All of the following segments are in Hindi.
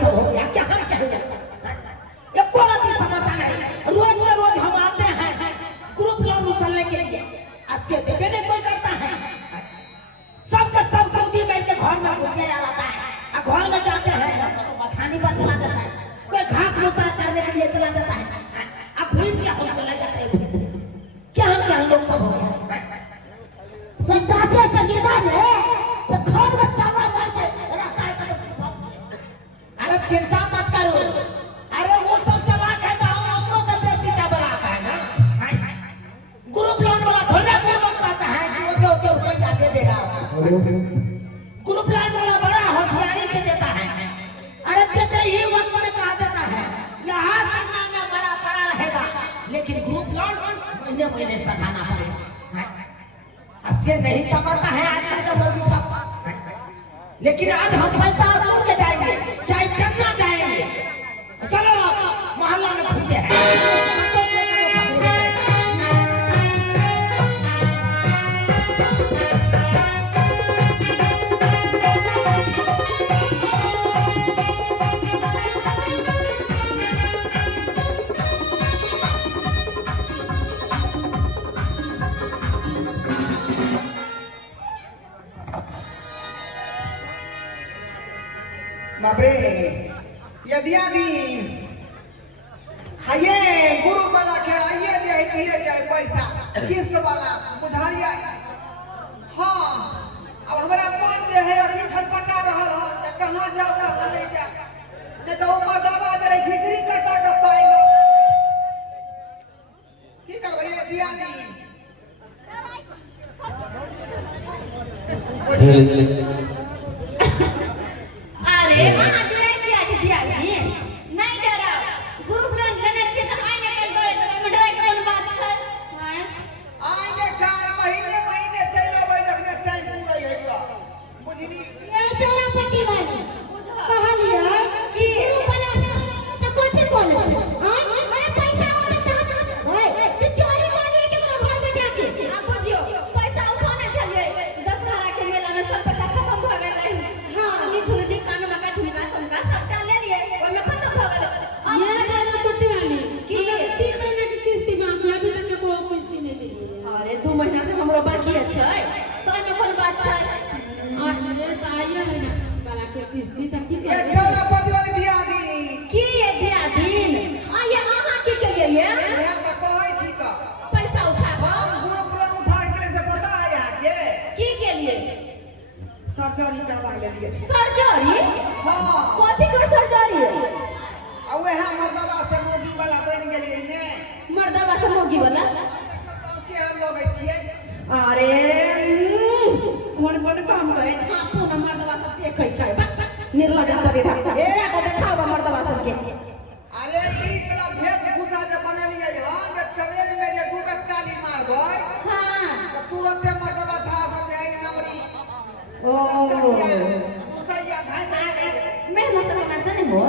सब हो गया क्या हम क्या ये कोई भी समझता नहीं। रोज के रोज हम आते हैं ग्रुप लोन उछलने के लिए, अस्सी देवे नहीं कोई करता है। सबका सब कौदी बैठ के घर में घुस जाता है, घर में जाते हैं तो बथानी पर चला जाता है, कोई घास भूसा करने के लिए चला जाता है, घूम के हम चले जाते हैं। क्या हम लोग सब हो गया सरकार है तो घर में चावल मार के रहता है। अरे चिंता मत करो, अरे वो सब चला के तो बेसी चबला का है ना। ग्रुप लोन वाला थोड़ा पूर्वक कहता है कि वो रुपया दे देगा। ग्रुप लोन वाला बड़ा होशियारी से देता है। अरे देते ही वक्त में कहा देता है यहाँ सरकार में बड़ा पड़ा रहेगा, लेकिन ग्रुप लोन महीने महीने सधाना पड़ेगा। अस्सी नहीं समझता है आजकल का लोग सब। लेकिन आज हम पैसा वसूल के जाएंगे, चाहे चलना जाएंगे। चलो मोहल्ला में घूमते हैं। बापरे यदि आइए गुरु वाला के आइए जाए पैसा किस्त वाला बुझाइए। हाँ अब हमारा मन जे है अभी छटपटा रहल है जे कहां जाओ कहां नहीं जाओ, जे तो ऊपर दबा दे घिघरी कटा के पाई की करबे ये दियानी। अरे हां डराई दिया छै दियानी नहीं डरा ग्रुप लोन लेने छै त आइने कल गए में डराई के कोन बात छै। आइने काल महीने महीने चलो भाई जखने टाइम पूरा होइबा बुझली। ये चौरापट्टी वाली कहलिए कि रूपना त कथि कोले हां अरे पैसा होत त ओए तू चोरी कोली केकरो घर में जाके आ बुझियो पैसा उठाने चलिए दशहरा के मेला में सब पैसा खत्म भ गेल रही। हां ये झुलनी कान में का झुमका तुमका सबटा ले लिए ओय में खत्म भ गेल। ये चौरापट्टी वाली कि 3 महीने की किस्त बाकी अभी तक को किस्त नहीं दी। अरे 2 महीना से हमरो बाकी छै तो एमे कोन बात छै। ये त आइए है ना वाला के किस्त तक की ये चौरापट्टी वाली दियानी की ये दिया दिन आ ये आहा की करिए ये यहाँ का कहै छी का पैसा उठा के हम ग्रुप लोन उठा के से पता है यहाँ के की के लिए सर्जरी करवा ले लिए। सर्जरी हाँ कथि कर सर्जरी आ वह मर्दवा से मोगी वाला बन गेलिए ने मर्दवा से मोगी वाला। के हम लोग छिए। अरे कोन कोन काम करे छापू न मर्दवा सब देखै छै निर्लज पड़े था ए तो देखावा मर्दवा सब के। अरे ई वाला भेष भूसा जे बनलिए हां जे ट्रेन में जे दू ताली मारबै हां तो तुरंत मर्दवा छा सब आई हमरी ओ भूसैया धाय मेहनत से कमाते नहीं हो।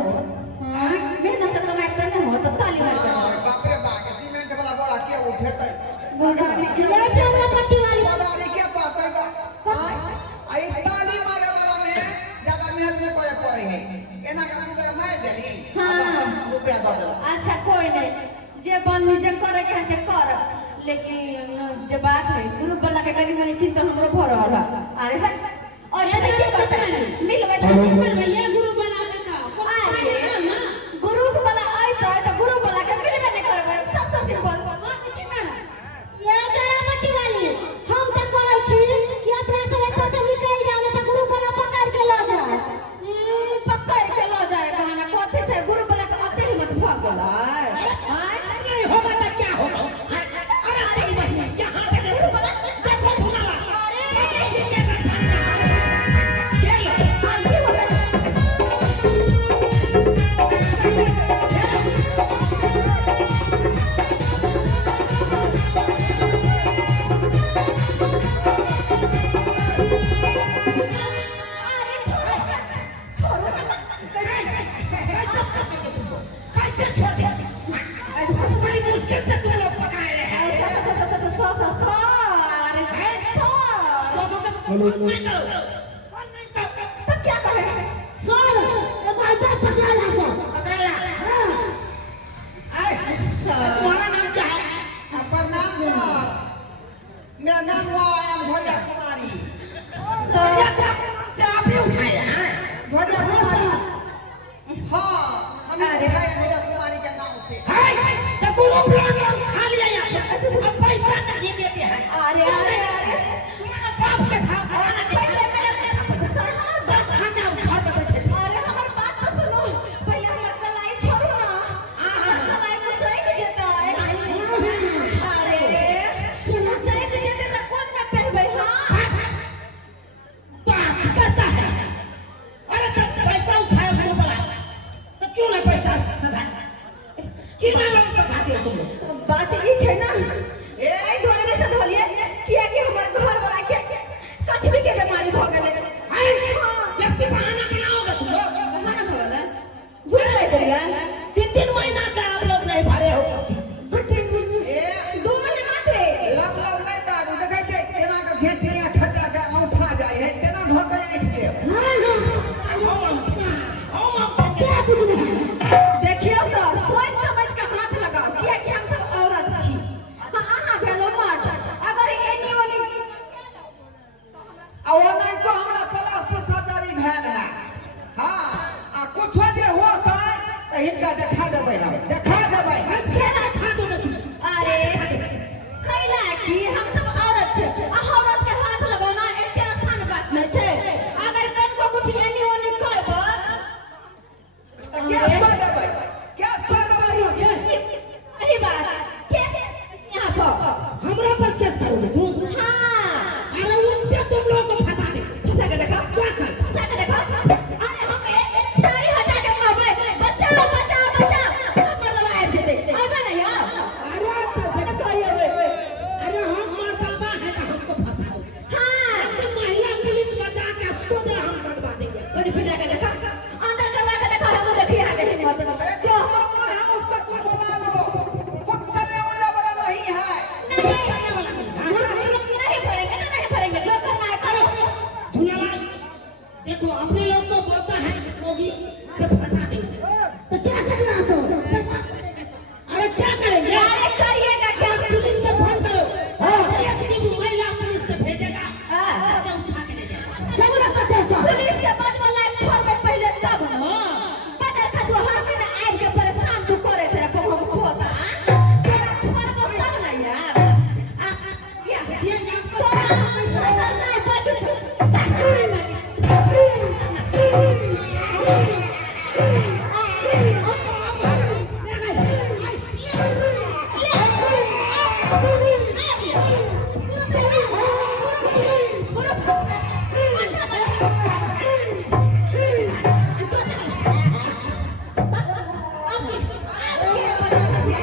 हां मेहनत से कमाते नहीं हो तो ताली मार दे। बाप रे बाप सीमेंट वाला बड़ा के उठेतै पगारी के ये चौरापट्टी वाली पगारी के पातेगा। हां आई ताली मारे वाला में ज्यादा मेहनत नहीं करे पड़े है एना काम कर मार देली रुपया दे दे। अच्छा कोई नहीं जे बनली जे करे के है से कर, लेकिन जे बात है ग्रुप वाला के करी वाली चिंता हमरो भ रहल है। अरे हट और ये क्या करते हैं मिलबे तो करबे ये गुरु वाला का अरे ग्रुप वाला आई तो ग्रुप वाला के मिलबे नहीं करबे सबसे सिंपल। ये चौरापट्टी वाली हम त कहै छी कि अपना सब एत से निकल जाओ त गुरु वाला पकड़ के ल जाए। पकड़ के लो जाए कहना कथि से ग्रुप वाला के अते हिम्मत भ गेलै। हां नहीं होगा तो क्या होगा। अरे अरे बहनी यहाँ पे ग्रुप वाला देखो सुना अरे तो क्या कहे सर एगो ऐसा फैसला हम उठाए मेरा कुमारी के नाम से। हाय तो गुरु प्लान खा लिया यार अब पैसा नहीं देते हैं अरे अरे अरे तुम्हारा बाप के था खाना पहले मेरा सर हमार बात खाना घर में बैठे अरे हमार बात तो सुनो पहले हमार कलाई छोड़ो ना हमार कलाई मुझे के देता है अरे चलो जाए के देते तो कौन ना पहनबे हां बात करता है अरे तो पैसा उठाए घर पर तो क्यों ना पैसा सदा क्यों ना लोग सदा दे तुम बात ई छै ना ए धोरे में से धोलिए किया कि हमर घर वाला के कचबी के बीमारी भ गेले हाय व्यक्ति बहाना बनाओगे तुम लोग बहाना भला झूठ ले दिया 3 महीना का आप लोग नहीं भरे हो किस्ती ए 2 महीने मात्र लब लब नहीं बाबू देखै छै केना के घेटिया ठटा के औठा जाय है केना धोके आइठ देब क्या कुछ नहीं देखियो सर सोच समझ के हाथ लगाओ किया कि हम सब औरत छी अहाँ भेलो मर्द अगर एनी ओनी और नहीं तो हमरा प्लस से सर्जरी भेल है हां आ कुछ जे होत है त हिनका देखा देबै हम देखा देबै खेला खा दो अरे कैला कि हम सब औरत छै औरत के हाथ लगाना एते आसान बात नहीं छै अगर कनको कुछ एनी ओनी करब त क्या कर देबै क्या कर देबै अही बात के यहाँ पर हमरा पर केस करोगे तुम हाँ अरे उनके तुम लोग को फंसा दे फंसा के देखा क्या कर फंसा के देखा अरे हम साड़ी हटा के कहबै बचाओ बचाओ बचाओ ऊपर दबाए देते आबे नहीं यार अरे तो कहिए अरे हम मर्दाबा है तो हमको फंसा दो हाँ तो महिला पुलिस बचा के सोदे हम बनवा देंगे तोरी पिटा के देखा अंदर करवा के देखा हम देखिए आगे हिम्मत अरे जो हम है उसको तू बुला लो कुछ चलने वाला नहीं है नहीं भरेंगे तो नहीं भरेंगे जो करना है करो झूलालाल देखो अपने लोग को बोलता है मोगी से फंसा देंगे तो क्या करना सो अरे क्या करेंगे अरे करिएगा क्या पुलिस को फोन करो एक दिन महिला पुलिस से भेजेगा हाँ। तो उठा के ले जाएगा सब रखते सो पुलिस के बच वाला छोड़ में पहले तब न बदर खसवा हर महीना आइ के परेशान तू करे छे हम पोता तोरा छोड़बो तब न यार आ क्या तोरा ससुर नहीं बचू ससुर नहीं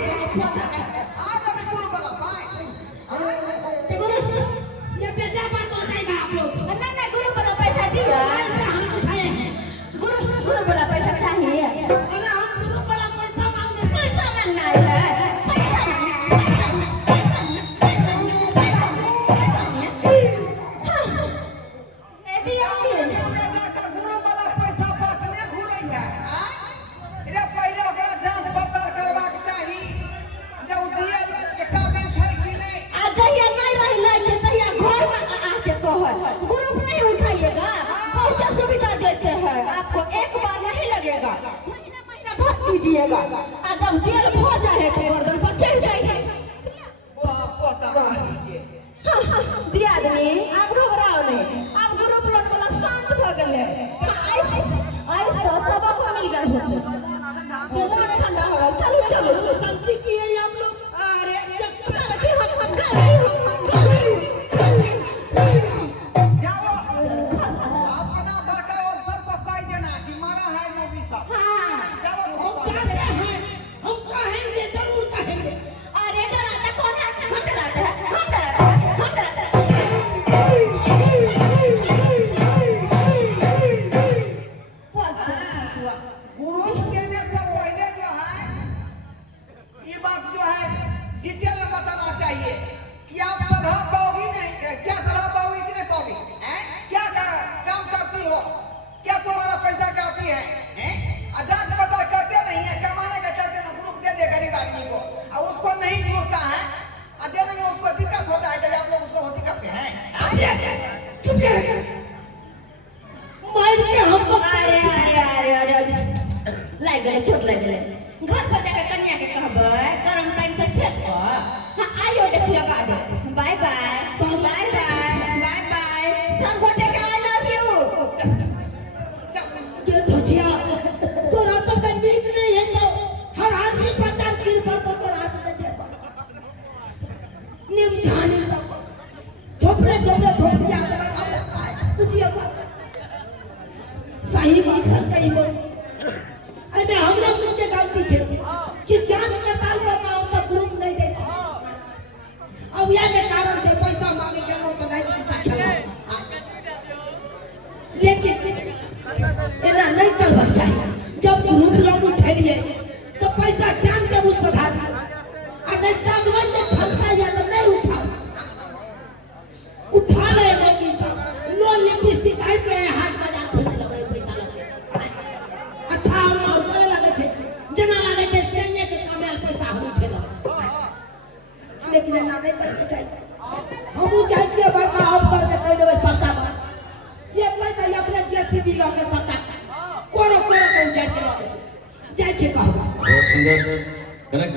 आज अभी गुरु वाला भाई ये बेजा बात हो जाएगा आप लोग नहीं गुरु वाला पैसा दिया हम उठाए हैं गुरु वाला पैसा चाहिए अरे हम गुरु वाला पैसा मांगे पैसा मांगना है पैसा गुरु वाला पैसा बचले घुरै है रे पहले ओकरा जांच पड़ताल करबाक चाही जे उठिए एकटा में छै कि नहीं आ जहिया नहीं रही लाइट तहिया घर में आके कहल ग्रुप नहीं उठाइएगा बहुत सुविधा देते हैं आपको एक बार नहीं लगेगा महीना महीना भर कीजिएगा आ जब तेल हो जाए तो गर्दन पर चढ़ जाएगी वो पता नहीं दिया आदमी आप घबराओ नहीं आप ग्रुप लोन वाला शांत हो गए ऐसे ऐसे सबको मिल गए होते मन ठंडा हो गया चलो चलो गलती की है आप लोग अरे गलती हम गलती जाओ अपना बड़का अफसर पर कह देना कि मारा है मोदी साहब हाँ जाओ हम चाहते हैं हम कहेंगे जरूर कहेंगे अरे डराते कौन है हम डराते हैं हम डराते हैं हम डराते हैं गुरु देने से पहले जो है ये बात जो है डिटेल में बताना चाहिए कि आप सलाह पाओगी नहीं क्या सलाह पाओगी कि नहीं पाओगी हैं क्या काम करती हो क्या तुम्हारा पैसा खाती है हैं जांच पड़ताल करते नहीं है कमाने का लाग गेले चोट लाग गेले घर पर जाके कन्या के कहबै गरम पानी से सेक क हां आइयो देख लगा दे bye bye bye bye bye bye सब गोटे के आई लव यू ये धजिया तोरा तो कंदीक नहीं है तो हर आदमी 50 किलो पर तो तोरा हाथ दे दे निम जानी तो थोपड़े थोपड़िया दे काबला काय बुझियो सही बात है कही बोल अरे हमरा सबके गलती छै कि जांच पड़ताल का काम तो ग्रुप नहीं दै छै अब या के कारण छै पैसा मांगे के लोग तो नहीं किता खेला लेकिन एना नहीं करबाक चाहिए जब ग्रुप लोग उठेलिए तो पैसा टाइम टेबल से उठा दी आ नहीं सागवन के छलसा या तो नहीं उठा ले मोदी साहब लोन लिपस्टिक आई पे हाथ बाजार खोले लगे पैसा लगे अच्छा हम और करे लगे छे जना लगे छे सैये के कमाल पैसा हम उठेला लेकिन ना नहीं करे चाहिए हम चाहे छिए बड़का अफसर के कह देबे सबटा बात ये पैसा अपने जेसीबी लगे सबटा कोनो कोनो जाय छे कहबा बहुत सुंदर कनेक्ट